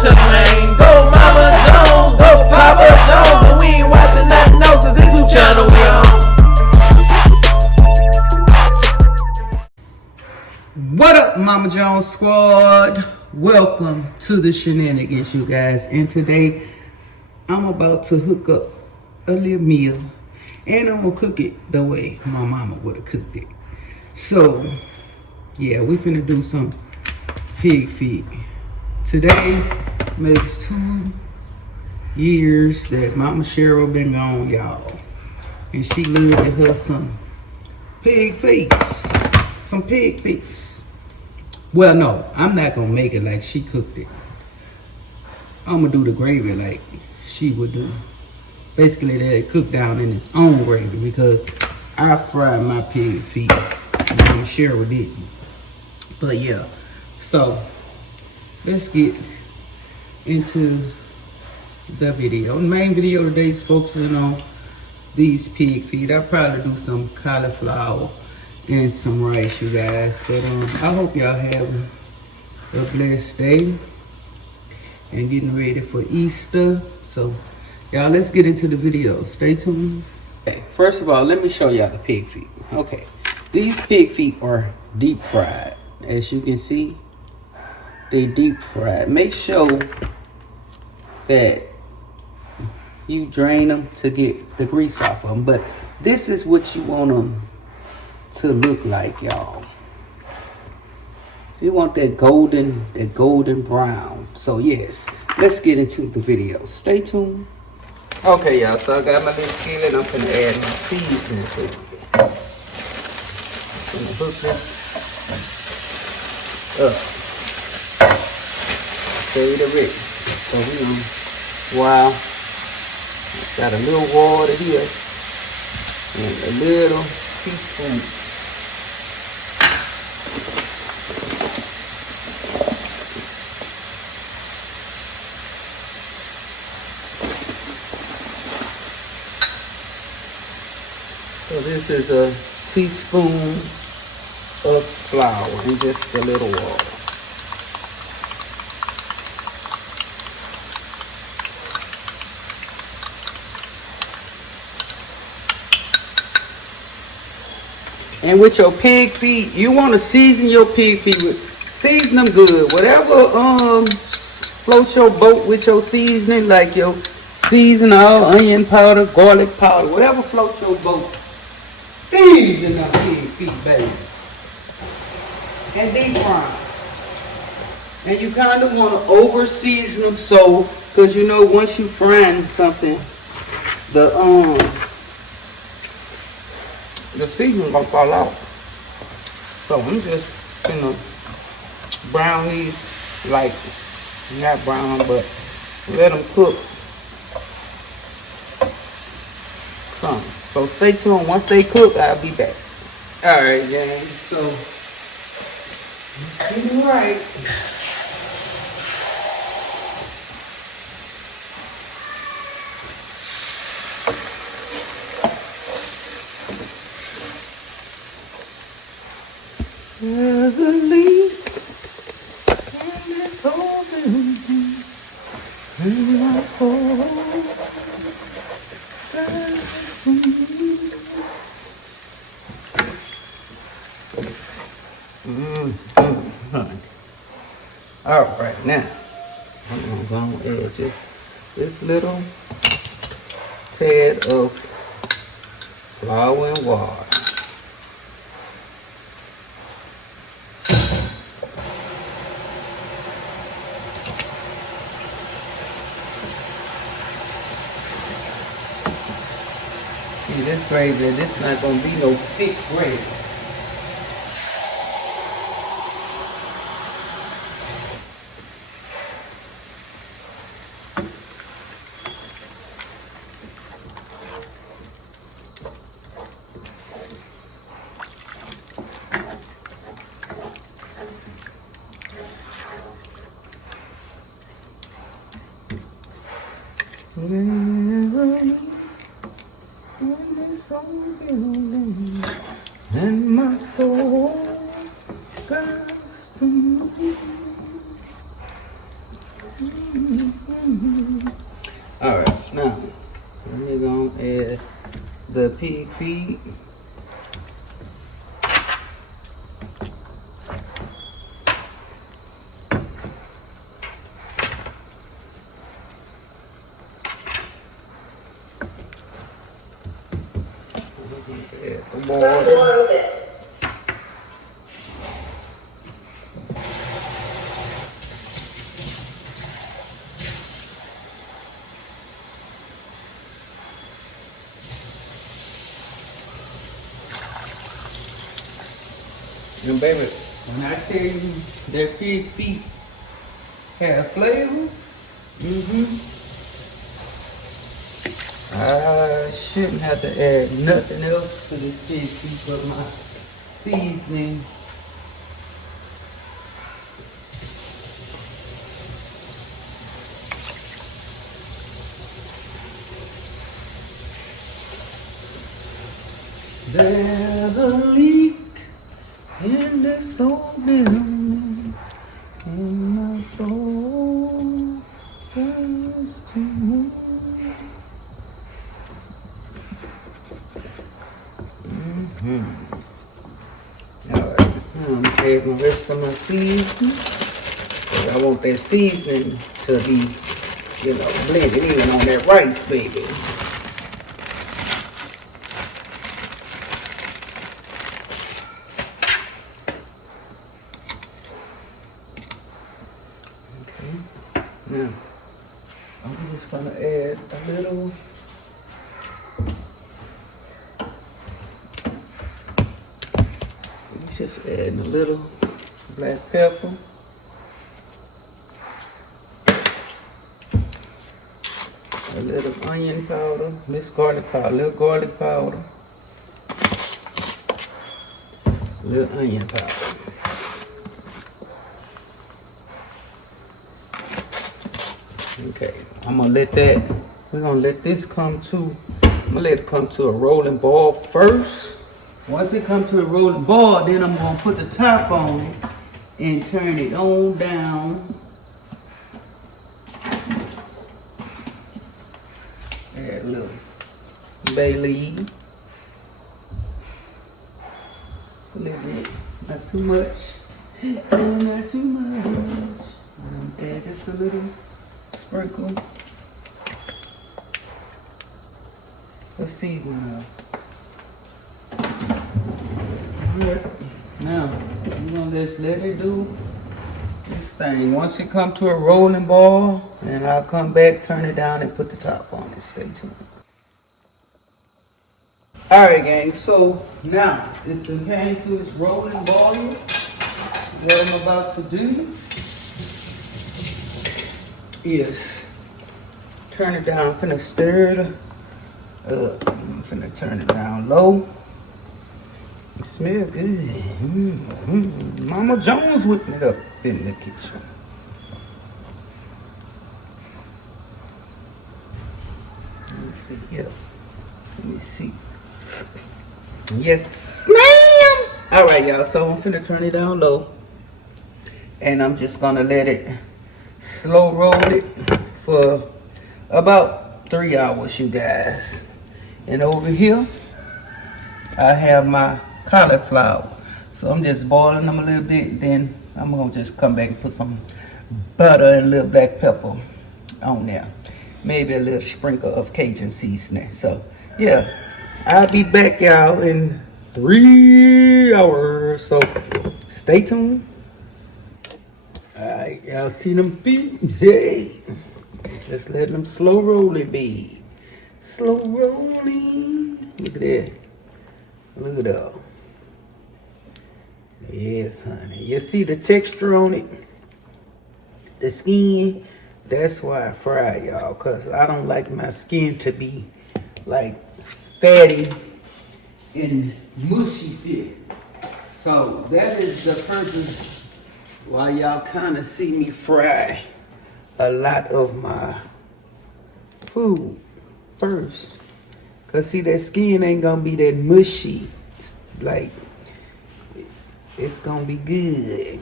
watch us, man. Go Mama Jones, go Papa Jones. And we ain't watching nothing else, cause this new channel we on. What up, Mama Jones squad? Welcome to the shenanigans, you guys. And today, I'm about to hook up a little meal. And I'm gonna cook it the way my mama would have cooked it. So, yeah, we finna do some pig feet. Today makes 2 years that Mama Cheryl been gone, y'all. And she lived with her some pig feet. Some pig feet. Well, no, I'm not gonna make it like she cooked it. I'm gonna do the gravy like she would do. Basically, they cook down in its own gravy because I fried my pig feet. Mama Cheryl didn't. But yeah, so let's get into the video. The main video today is focusing on these pig feet. I'll probably do some cauliflower and some rice, you guys. But I hope y'all having a blessed day and getting ready for Easter. So y'all, let's get into the video. Stay tuned. Okay, first of all, let me show y'all the pig feet. Okay, these pig feet are deep fried. As you can see, they deep fried. Make sure that you drain them to get the grease off of them. But this is what you want them to look like, y'all. You want that golden brown. So yes, let's get into the video. Stay tuned. Okay, y'all, so I got my little skillet. I'm gonna add my seasoning to it. I'm gonna hook this up. Stay the rich. So we wow. Got a little water here and a little teaspoon. So this is a teaspoon of flour and just a little water. And with your pig feet, you want to season your pig feet with, season them good. Whatever floats your boat with your seasoning, like your season all onion powder, garlic powder, whatever floats your boat. Season them pig feet, baby. And deep fry. And you kind of want to over season them so, because you know once you frying something, the seasoning gonna fall out. So I'm just gonna brown these, like not brown, but let them cook some. So stay tuned. Once they cook, I'll be back. All right, gang. So let's get it right. There's a leak in this old building, in my soul. All right, now I'm gonna add just this little tad of flour and water. See, this gravy, this is not gonna be no thick gravy. There's a leak in this old building, and my soul goes to me. Add the pig feed. Add the water. And baby, when I tell you that pig feet have flavor, I shouldn't have to add nothing else to this pig feet but my seasoning. There's a leak in the soul down in my soul turns to moon. Alright, I'm gonna add the rest of my seasoning. I want that seasoning to be, you know, blended in on that rice, baby. Now, I'm just gonna add a little just add a little black pepper, a little onion powder, this garlic powder, a little garlic powder, a little onion powder. Okay, I'm gonna let that, we're gonna let this come to, I'm gonna let it come to a rolling ball first. Once it comes to a rolling ball, then I'm gonna put the top on it and turn it on down. Add a little bay leaf. Just a little bit, not too much, not too much. Add just a little sprinkle of seasoning. Alright, now we're gonna just let it do this thing. Once it comes to a rolling ball, and I'll come back, turn it down, and put the top on it. Stay tuned. Alright, gang, so now it came to its rolling ball. What I'm about to do is turn it down. I'm finna stir it up. I'm finna turn it down low. It smells good. Mama Jones whipping it up in the kitchen. Let me see here. Let me see. Yes, ma'am. All right, y'all. So I'm finna turn it down low, and I'm just gonna let it slow roll it for about 3 hours, you guys. And over here, I have my cauliflower. So I'm just boiling them a little bit. Then I'm gonna just come back and put some butter and a little black pepper on there. Maybe a little sprinkle of Cajun seasoning. So yeah, I'll be back, y'all, in 3 hours. So stay tuned. Alright, y'all see them feet? Hey, just let them slow rolling be. Slow rolling. Look at that. Look at that. Yes, honey. You see the texture on it? The skin? That's why I fry, y'all. Because I don't like my skin to be like fatty and mushy fit. So that is the purpose why y'all kind of see me fry a lot of my food first. Because see, that skin ain't going to be that mushy. Like, it's going to be good.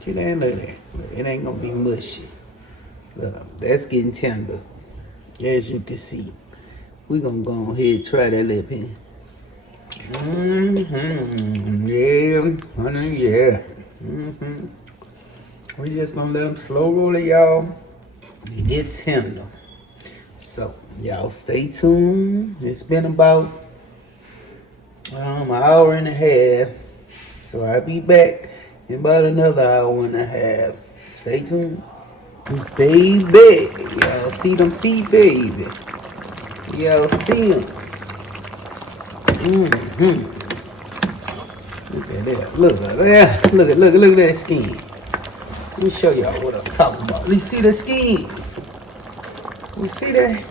See that? Look at that. It ain't going to be mushy. Look, that's getting tender, as you can see. we gonna go ahead and try that lip here. Yeah, honey, yeah. We just gonna let them slow roll it, y'all. They get tender. So, y'all stay tuned. It's been about an hour and a half. So I'll be back in about another hour and a half. Stay tuned. Baby. Y'all see them feet, baby. Y'all see them. Look at that. Look at that. Look at that skin. Let me show y'all what I'm talking about. You see the skin? You see that?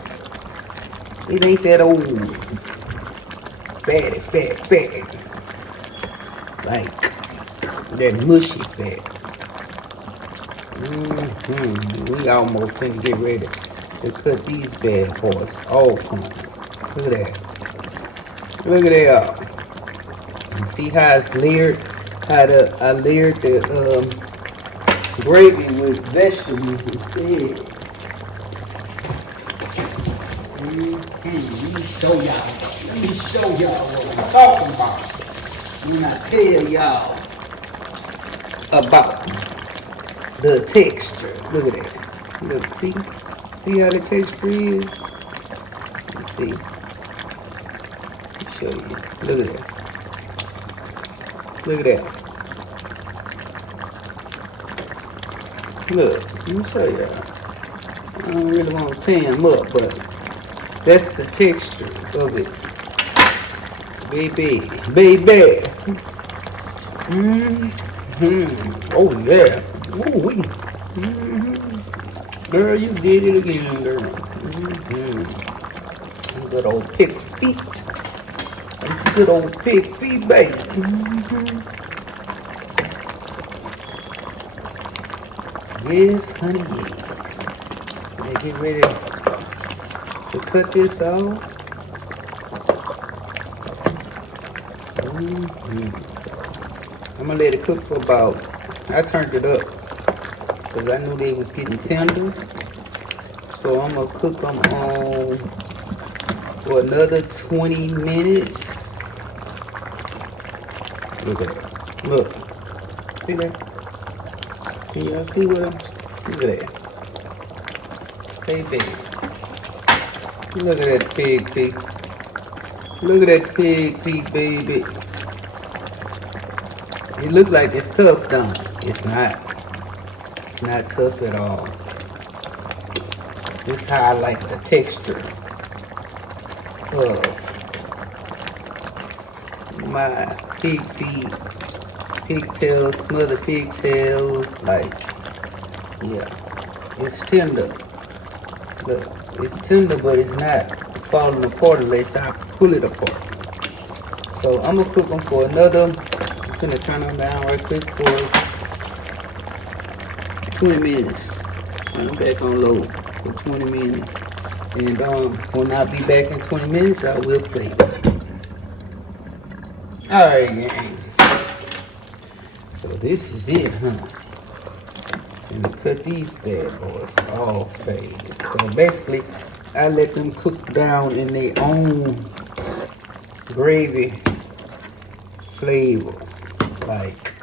It ain't that old fat. Like that mushy fat. We almost finna get ready to cut these bad boys off. Look at that. Look at that, y'all. You see how it's layered? I layered the gravy with vegetables instead. Let me show y'all what I'm talking about. When I tell y'all about the texture. Look at that. Look, see how the texture is? Let's see. Let me show you. Look at that. Look at that. Look, let me show y'all. I don't really want to tan them up, but that's the texture of it. Baby. Oh yeah. Ooh-wee. Girl, you did it again, girl. Good old pig feet. Good old pig feet, baby. Yes, honey, yes. Now get ready to cut this off. I'm gonna let it cook for about, I turned it up because I knew they was getting tender. So I'm gonna cook them on for another 20 minutes. Look at that. Look. See that? Can y'all see what I'm, look at that. Baby. Look at that pig feet. Look at that pig feet, baby. It look like it's tough, don't it? It's not. It's not tough at all. This is how I like the texture of my pig feet, pigtails, smothered pigtails. Like, yeah, it's tender. Look, it's tender, but it's not falling apart unless I pull it apart. So I'm gonna cook them for another. I'm gonna turn them down right quick for 20 minutes. Turn them back on low for 20 minutes. And when I be back in 20 minutes, I will play. Alright, gang. So this is it, huh? And cut these bad boys off, baby. So basically, I let them cook down in their own gravy flavor. Like,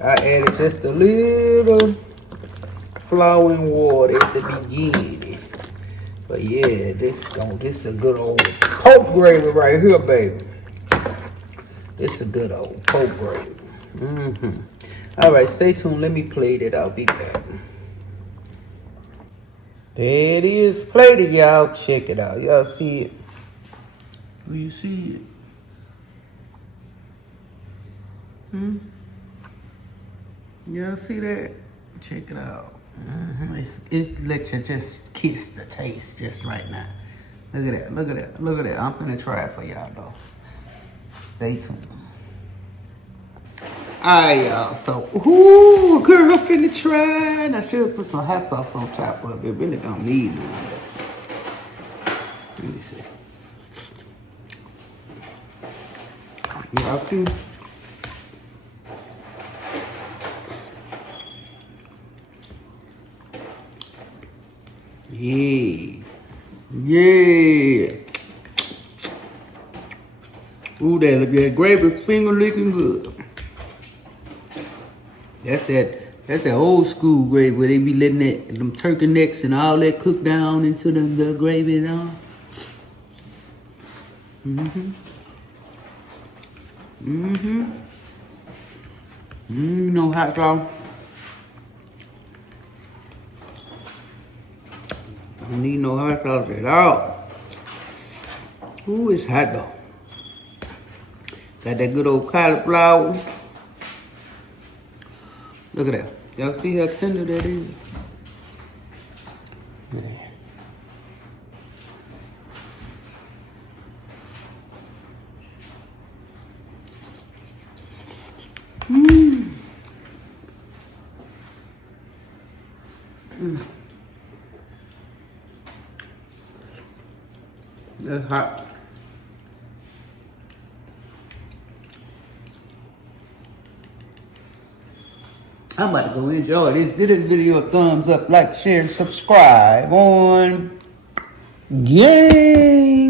I added just a little flour and water at the beginning. But yeah, this is a good old pork gravy right here, baby. This is a good old pork gravy. All right, stay tuned. Let me plate it. I'll be back. There it is, plated, y'all. Check it out. Y'all see it? Do you see it? Y'all see that? Check it out. It lets you just kiss the taste just right now. Look at that. Look at that. Look at that. I'm gonna try it for y'all though. Stay tuned. Alright, y'all. So, ooh, girl, finna try. And I should put some hot sauce on top of it. Really don't need none of that. Let me see. Y'all too. Yeah. Ooh, that gravy finger licking good. That's that old school gravy where they be letting them turkey necks and all that cook down into the gravy and all. No hot sauce. Don't need no hot sauce at all. Ooh, it's hot though. Got that good old cauliflower. Look at that. Y'all see how tender that is? Look at that. That's hot. I'm about to go enjoy this. Give this video a thumbs up, like, share, and subscribe on Game.